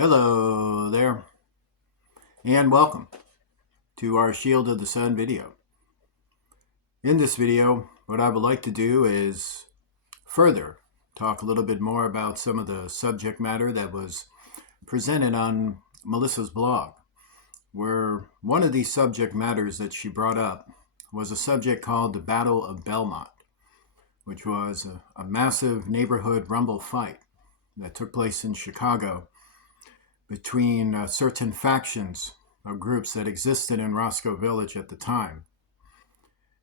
Hello there, and welcome to our Shield of the Sun video. In this video, what I would like to do is further talk a little bit more about some of the subject matter that was presented on Melissa's blog, where one of these subject matters that she brought up was a subject called the Battle of Belmont, which was a massive neighborhood rumble fight that took place in Chicago between certain factions or groups that existed in Roscoe Village at the time.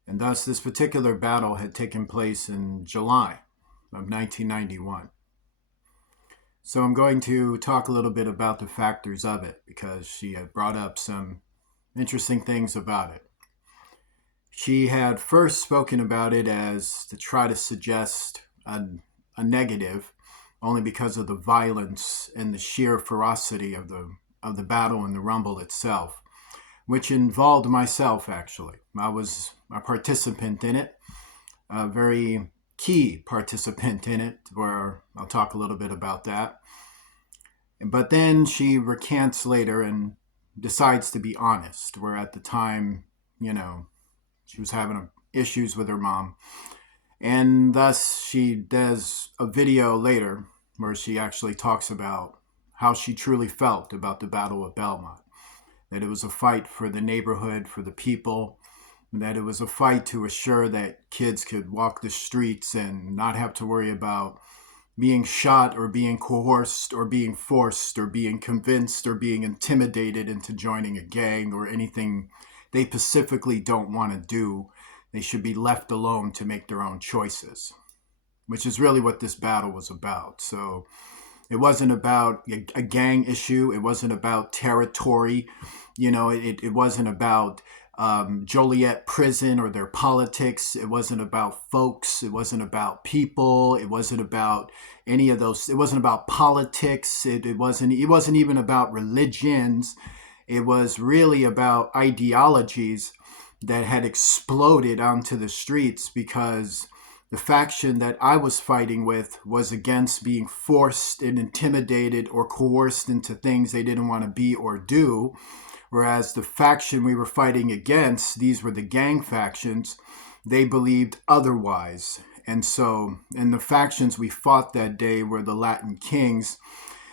And thus, this particular battle had taken place in July of 1991. So I'm going to talk a little bit about the factors of it because she had brought up some interesting things about it. She had first spoken about it as to try to suggest a negative, only because of the violence and the sheer ferocity of the battle and the rumble itself, which involved myself, actually. I was a participant in it, a very key participant in it, where I'll talk a little bit about that. But then she recants later and decides to be honest, where at the time, she was having issues with her mom. And thus she does a video later where she actually talks about how she truly felt about the Battle of Belmont. That it was a fight for the neighborhood, for the people, that it was a fight to assure that kids could walk the streets and not have to worry about being shot or being coerced or being forced or being convinced or being intimidated into joining a gang or anything they specifically don't want to do. They should be left alone to make their own choices, which is really what this battle was about. So it wasn't about a gang issue. It wasn't about territory. It wasn't about Joliet prison or their politics. It wasn't about folks. It wasn't about people. It wasn't about any of those. It wasn't about politics. It wasn't even about religions. It was really about ideologies that had exploded onto the streets because the faction that I was fighting with was against being forced and intimidated or coerced into things they didn't want to be or do. Whereas the faction we were fighting against, these were the gang factions, they believed otherwise. And the factions we fought that day were the Latin Kings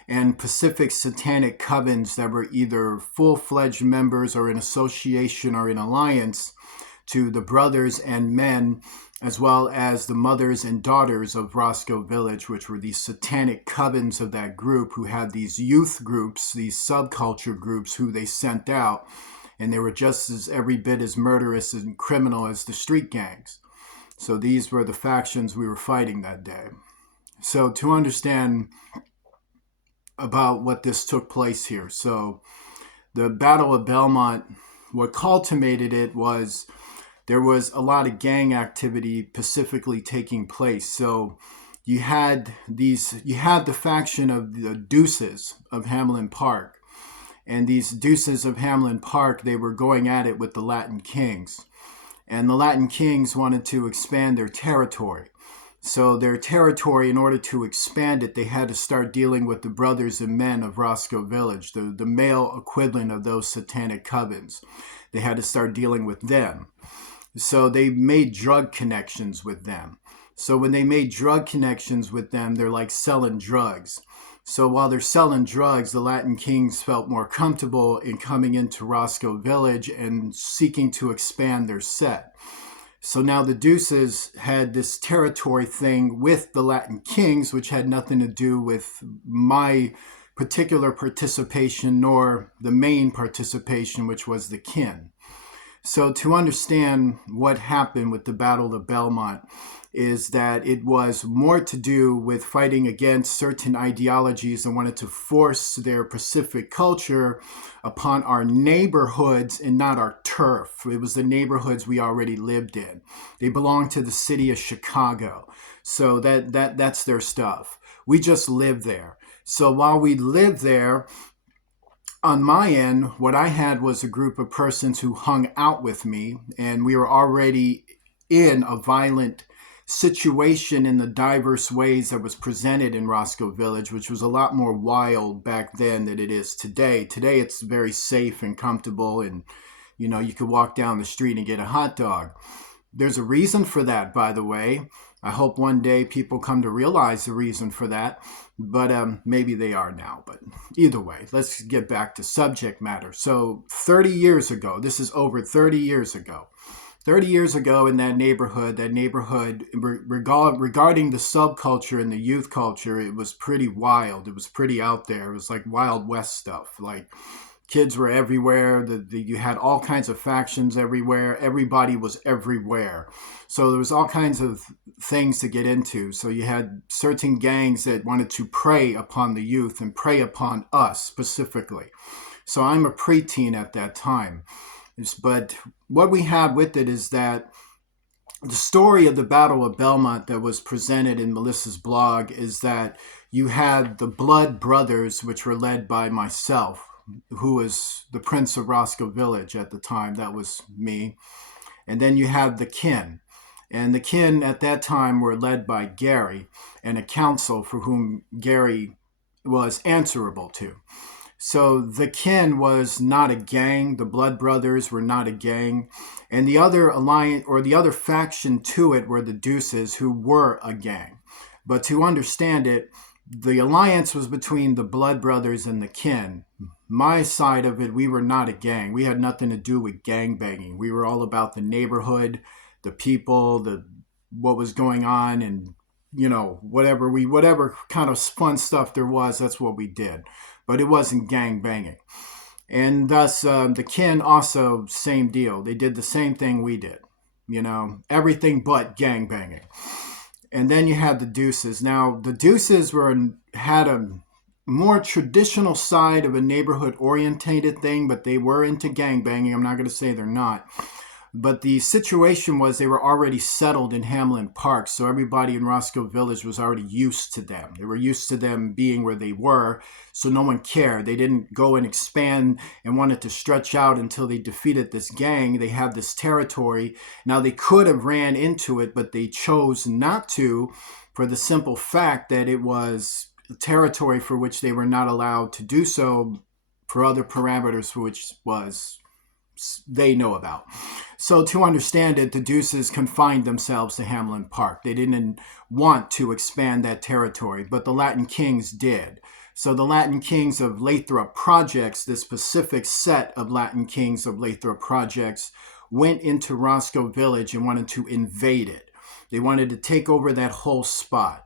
and Pacific Satanic Covens that were either full-fledged members or in association or in alliance to the brothers and men, as well as the mothers and daughters of Roscoe Village, which were these satanic covens of that group who had these youth groups, these subculture groups who they sent out, and they were just every bit as murderous and criminal as the street gangs. So these were the factions we were fighting that day. So to understand about what this took place here. So the Battle of Belmont, what culminated it was there was a lot of gang activity specifically taking place. So you had the faction of the Deuces of Hamlin Park. And these Deuces of Hamlin Park, they were going at it with the Latin Kings. And the Latin Kings wanted to expand their territory. So their territory, in order to expand it, they had to start dealing with the brothers and men of Roscoe Village, the male equivalent of those satanic covens. They had to start dealing with them. So they made drug connections with them. So when they made drug connections with them, they're like selling drugs. So while they're selling drugs, the Latin Kings felt more comfortable in coming into Roscoe Village and seeking to expand their set. So now the Deuces had this territory thing with the Latin Kings, which had nothing to do with my particular participation, nor the main participation, which was the kin. So to understand what happened with the Battle of Belmont is that it was more to do with fighting against certain ideologies that wanted to force their Pacific culture upon our neighborhoods and not our turf. It was the neighborhoods we already lived in. They belonged to the city of Chicago. So that's their stuff. We just lived there. So while we lived there, on my end, what I had was a group of persons who hung out with me, and we were already in a violent situation in the diverse ways that was presented in Roscoe Village, which was a lot more wild back then than it is today. Today it's very safe and comfortable, and you could walk down the street and get a hot dog. There's a reason for that, by the way. I hope one day people come to realize the reason for that, but maybe they are now. But either way, let's get back to subject matter. So 30 years ago, this is over 30 years ago. 30 years ago in that neighborhood regarding the subculture and the youth culture, it was pretty wild. It was pretty out there. It was like Wild West stuff. Like kids were everywhere. You had all kinds of factions everywhere. Everybody was everywhere. So there was all kinds of things to get into. So you had certain gangs that wanted to prey upon the youth and prey upon us specifically. So I'm a preteen at that time. But what we have with it is that the story of the Battle of Belmont that was presented in Melissa's blog is that you had the Blood Brothers, which were led by myself, who was the Prince of Roscoe Village at the time. That was me. And then you had the Kin. And the Kin at that time were led by Gary and a council for whom Gary was answerable to. So the Kin was not a gang. The Blood Brothers were not a gang. And the other alliance or the other faction to it were the Deuces, who were a gang. But to understand it, the alliance was between the Blood Brothers and the Kin. My side of it, we were not a gang. We had nothing to do with gang banging. We were all about the neighborhood, the people, what was going on, and whatever kind of fun stuff there was, that's what we did. But it wasn't gang banging. And thus, the Kin also, same deal. They did the same thing we did. Everything but gang banging. And then you had the Deuces. Now, the Deuces had a more traditional side of a neighborhood-orientated thing, but they were into gang banging. I'm not going to say they're not. But the situation was they were already settled in Hamlin Park, so everybody in Roscoe Village was already used to them. They were used to them being where they were, so no one cared. They didn't go and expand and wanted to stretch out until they defeated this gang. They had this territory. Now, they could have ran into it, but they chose not to for the simple fact that it was a territory for which they were not allowed to do so for other parameters for which they know about. So to understand it, the Deuces confined themselves to Hamlin Park. They didn't want to expand that territory, but the Latin Kings did. So the Latin Kings of Lathrop Projects, this specific set of Latin Kings of Lathrop Projects, went into Roscoe Village and wanted to invade it. They wanted to take over that whole spot.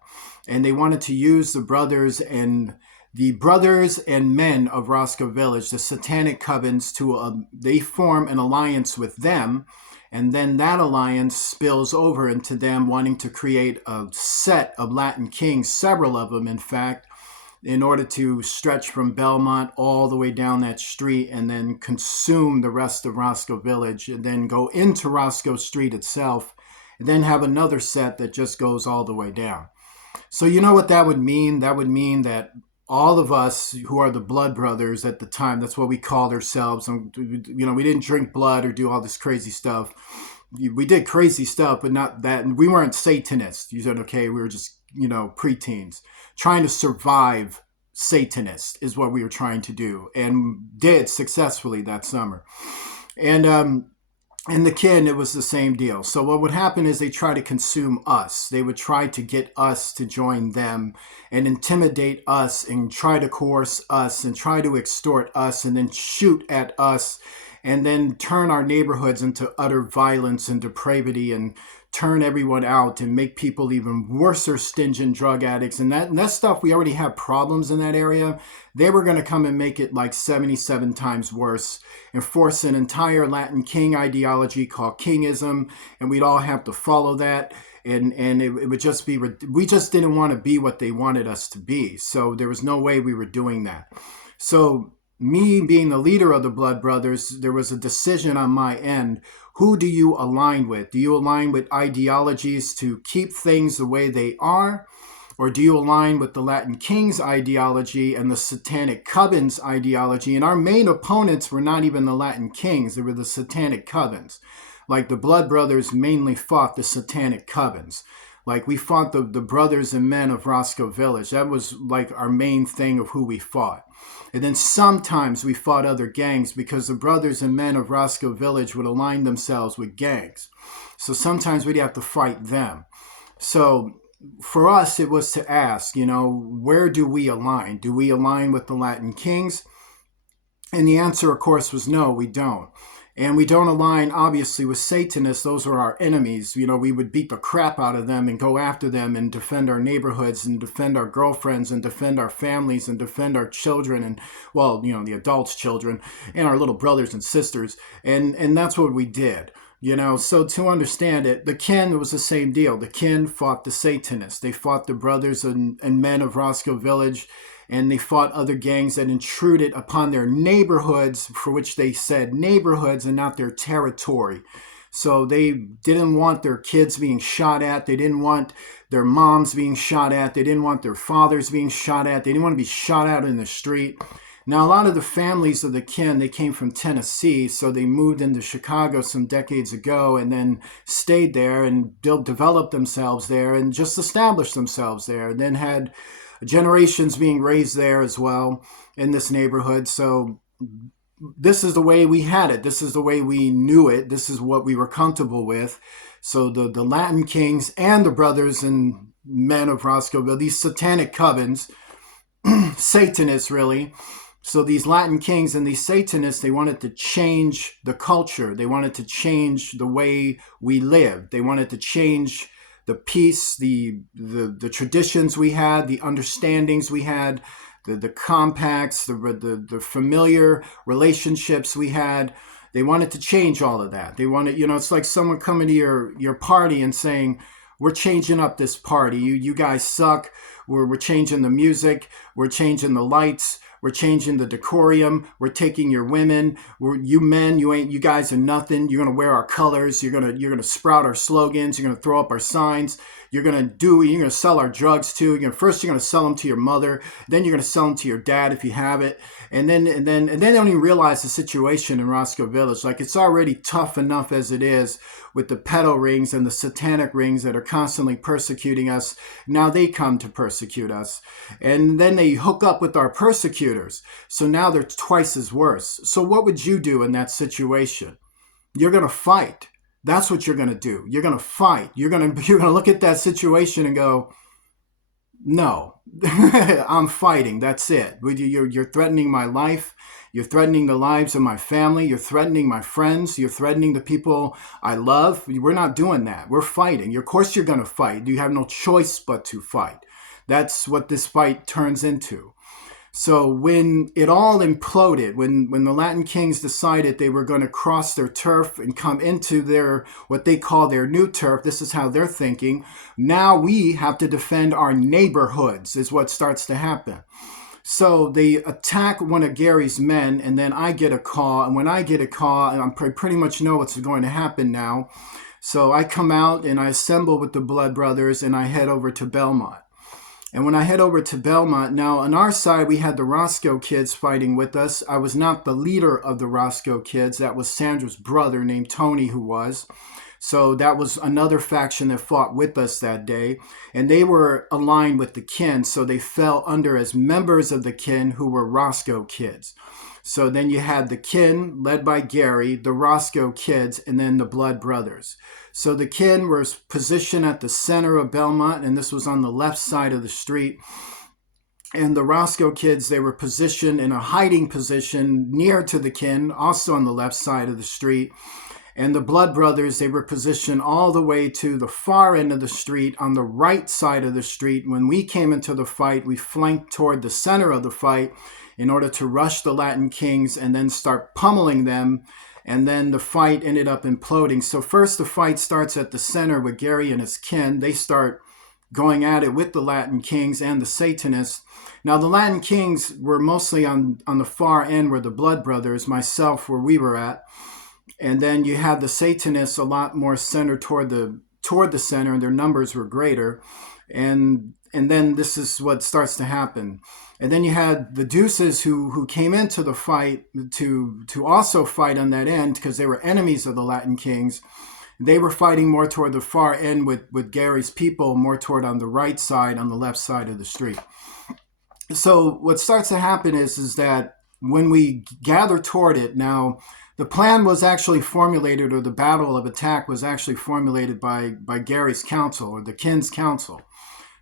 And they wanted to use the brothers and men of Roscoe Village, the Satanic Covens, they form an alliance with them, and then that alliance spills over into them wanting to create a set of Latin Kings, several of them, in fact, in order to stretch from Belmont all the way down that street and then consume the rest of Roscoe Village and then go into Roscoe Street itself and then have another set that just goes all the way down. So you know what that would mean? That would mean that all of us who are the Blood Brothers at the time, that's what we called ourselves. And, we didn't drink blood or do all this crazy stuff. We did crazy stuff, but not that. And we weren't Satanists. You said, okay, we were just, preteens. Trying to survive Satanists is what we were trying to do and did successfully that summer. And the Kin, it was the same deal. So what would happen is they try to consume us. They would try to get us to join them and intimidate us and try to coerce us and try to extort us and then shoot at us and then turn our neighborhoods into utter violence and depravity and turn everyone out and make people even worse or stingent drug addicts. And that stuff, we already have problems in that area. They were going to come and make it like 77 times worse and force an entire Latin King ideology called Kingism. And we'd all have to follow that. And it would just be, we just didn't want to be what they wanted us to be. So there was no way we were doing that. So me being the leader of the Blood Brothers, there was a decision on my end. Who do you align with? Do you align with ideologies to keep things the way they are? Or do you align with the Latin Kings ideology and the Satanic Covens ideology? And our main opponents were not even the Latin Kings. They were the Satanic Covens. Like the Blood Brothers mainly fought the Satanic Covens. Like we fought the brothers and men of Roscoe Village. That was like our main thing of who we fought. And then sometimes we fought other gangs because the brothers and men of Roscoe Village would align themselves with gangs. So sometimes we'd have to fight them. So for us, it was to ask, where do we align? Do we align with the Latin Kings? And the answer, of course, was no, we don't. And we don't align, obviously, with Satanists. Those are our enemies. We would beat the crap out of them and go after them and defend our neighborhoods and defend our girlfriends and defend our families and defend our children and, well, the adults' children and our little brothers and sisters. And that's what we did. So to understand it, the kin was the same deal. The kin fought the Satanists. They fought the brothers and men of Roscoe Village, and they fought other gangs that intruded upon their neighborhoods, for which they said neighborhoods and not their territory. So they didn't want their kids being shot at. They didn't want their moms being shot at. They didn't want their fathers being shot at. They didn't want to be shot at in the street. Now, a lot of the families of the kin, they came from Tennessee, so they moved into Chicago some decades ago and then stayed there and developed themselves there and just established themselves there, and then had generations being raised there as well in this neighborhood. So this is the way we had it. This is the way we knew it. This is what we were comfortable with. So the Latin Kings and the brothers and men of Roscoeville, these satanic covens, Satanists really. So these Latin Kings and these Satanists, they wanted to change the culture. They wanted to change the way we lived. They wanted to change the peace, the traditions we had, the understandings we had, the compacts, the familiar relationships we had. They wanted to change all of that. They wanted, it's like someone coming to your party and saying, we're changing up this party. You guys suck. We're changing the music. We're changing the lights. We're changing the decorum. We're taking your women. You men, you guys are nothing. You're gonna wear our colors. You're gonna sprout our slogans. You're gonna throw up our signs. You're gonna sell our drugs too. First you're gonna sell them to your mother. Then you're gonna sell them to your dad if you have it. And then they don't even realize the situation in Roscoe Village. Like, it's already tough enough as it is with the pedo rings and the satanic rings that are constantly persecuting us. Now they come to persecute us. And then they hook up with our persecutors. So now they're twice as worse. So what would you do in that situation? You're going to fight. That's what you're going to do. You're going to fight. You're going to look at that situation and go, no, I'm fighting. That's it. You're threatening my life. You're threatening the lives of my family. You're threatening my friends. You're threatening the people I love. We're not doing that. We're fighting. Of course you're going to fight. You have no choice but to fight. That's what this fight turns into. So when it all imploded, when the Latin Kings decided they were going to cross their turf and come into their, what they call their new turf, this is how they're thinking. Now we have to defend our neighborhoods is what starts to happen. So they attack one of Gary's men, and then I get a call. And when I get a call, I pretty much know what's going to happen now. So I come out and I assemble with the Blood Brothers and I head over to Belmont. And when I head over to Belmont, now on our side, we had the Roscoe kids fighting with us. I was not the leader of the Roscoe kids. That was Sandra's brother named Tony who was. So that was another faction that fought with us that day. And they were aligned with the kin. So they fell under as members of the kin who were Roscoe kids. So then you had the kin led by Gary, the Roscoe kids, and then the Blood Brothers. So the kin was positioned at the center of Belmont, and this was on the left side of the street. And the Roscoe kids, they were positioned in a hiding position near to the kin, also on the left side of the street. And the Blood Brothers, they were positioned all the way to the far end of the street, on the right side of the street. When we came into the fight, we flanked toward the center of the fight in order to rush the Latin Kings and then start pummeling them. And then the fight ended up imploding. So first the fight starts at the center with Gary and his kin. They start going at it with the Latin Kings and the Satanists. Now the Latin Kings were mostly on the far end where the Blood Brothers, myself, where we were at. And then you had the Satanists a lot more centered toward the center, and their numbers were greater. And then this is what starts to happen. And then you had the Deuces who came into the fight to also fight on that end because they were enemies of the Latin Kings. They were fighting more toward the far end with Gary's people, more toward on the right side, on the left side of the street. So what starts to happen is that when we gather toward it, now the plan was actually formulated, or the battle of attack was actually formulated by Gary's council, or the Kin's council.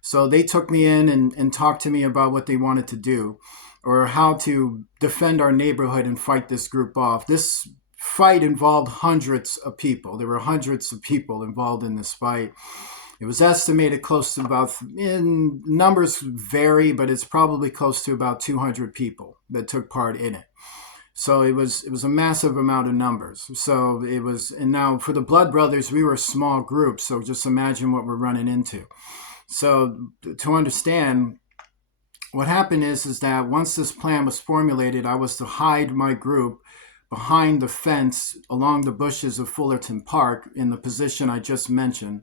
So they took me in and talked to me about what they wanted to do, or how to defend our neighborhood and fight this group off. This fight involved hundreds of people. There were hundreds of people involved in this fight. It was estimated close to about, in numbers vary, but it's probably close to about 200 people that took part in it. So it was a massive amount of numbers. So it was, and now for the Blood Brothers, we were a small group. So just imagine what we're running into. So to understand, what happened is that once this plan was formulated, I was to hide my group behind the fence along the bushes of Fullerton Park in the position I just mentioned,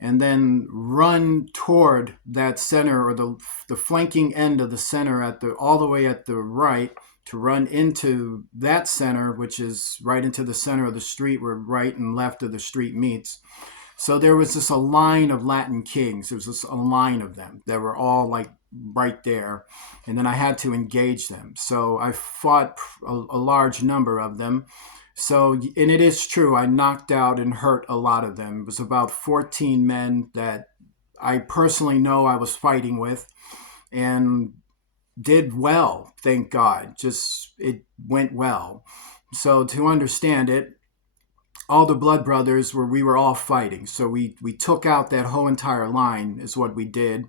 and then run toward that center, or the flanking end of the center all the way at the right, to run into that center, which is right into the center of the street where right and left of the street meets. So there was just a line of Latin kings. There was just a line of them that were all like right there. And then I had to engage them. So I fought a large number of them. So, and it is true, I knocked out and hurt a lot of them. It was about 14 men that I personally know I was fighting with, and did well, thank God. Just, it went well. So to understand it, all the Blood Brothers we were all fighting. So we took out that whole entire line is what we did.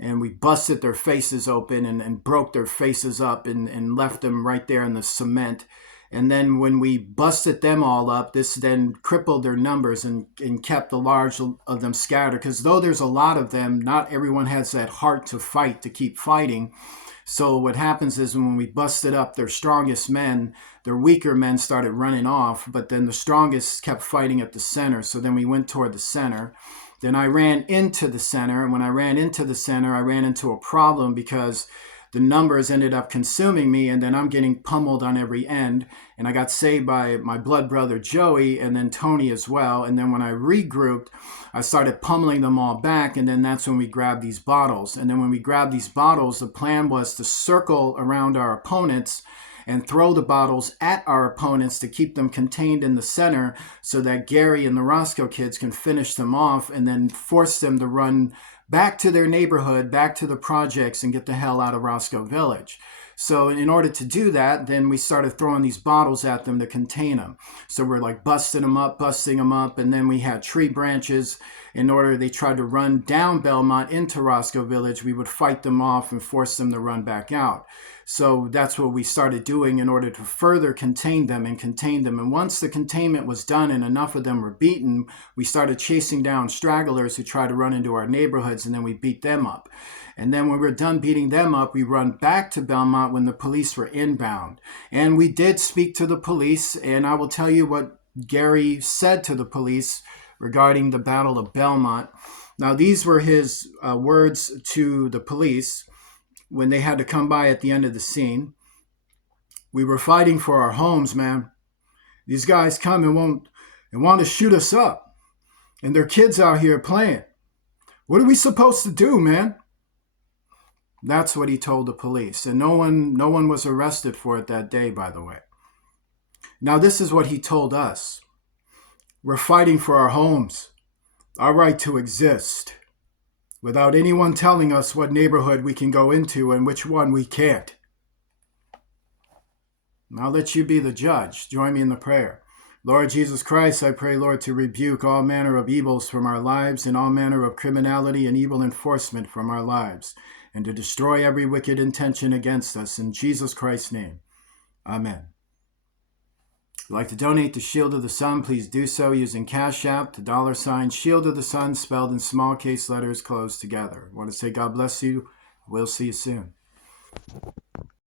And we busted their faces open and broke their faces up and left them right there in the cement. And then when we busted them all up, this then crippled their numbers and kept the large of them scattered. Because though there's a lot of them, not everyone has that heart to fight, to keep fighting. So what happens is when we busted up their strongest men, their weaker men started running off, but then the strongest kept fighting at the center. So then we went toward the center. Then I ran into the center, and when I ran into the center, I ran into a problem because the numbers ended up consuming me, and then I'm getting pummeled on every end. And I got saved by my blood brother Joey, and then Tony as well. And then when I regrouped, I started pummeling them all back, and then that's when we grabbed these bottles. And then when we grabbed these bottles, the plan was to circle around our opponents and throw the bottles at our opponents to keep them contained in the center, so that Gary and the Roscoe kids can finish them off and then force them to run back to their neighborhood, back to the projects, and get the hell out of Roscoe Village. So in order to do that, then we started throwing these bottles at them to contain them. So we're like busting them up, and then we had tree branches. In order, they tried to run down Belmont into Roscoe Village, we would fight them off and force them to run back out. So that's what we started doing in order to further contain them. And once the containment was done and enough of them were beaten, we started chasing down stragglers who tried to run into our neighborhoods, and then we beat them up. And then when we were done beating them up, we run back to Belmont when the police were inbound. And we did speak to the police, and I will tell you what Gary said to the police regarding the Battle of Belmont. Now, these were his words to the police when they had to come by at the end of the scene. "We were fighting for our homes, man. These guys come and want to shoot us up. And their kids out here playing. What are we supposed to do, man?" That's what he told the police. And no one was arrested for it that day, by the way. Now, this is what he told us. "We're fighting for our homes, our right to exist, without anyone telling us what neighborhood we can go into and which one we can't." I'll let you be the judge. Join me in the prayer. Lord Jesus Christ, I pray, Lord, to rebuke all manner of evils from our lives and all manner of criminality and evil enforcement from our lives, and to destroy every wicked intention against us. In Jesus Christ's name, amen. If you'd like to donate to Shield of the Sun, please do so using Cash App to $ Shield of the Sun, spelled in small case letters closed together. I want to say God bless you. We'll see you soon.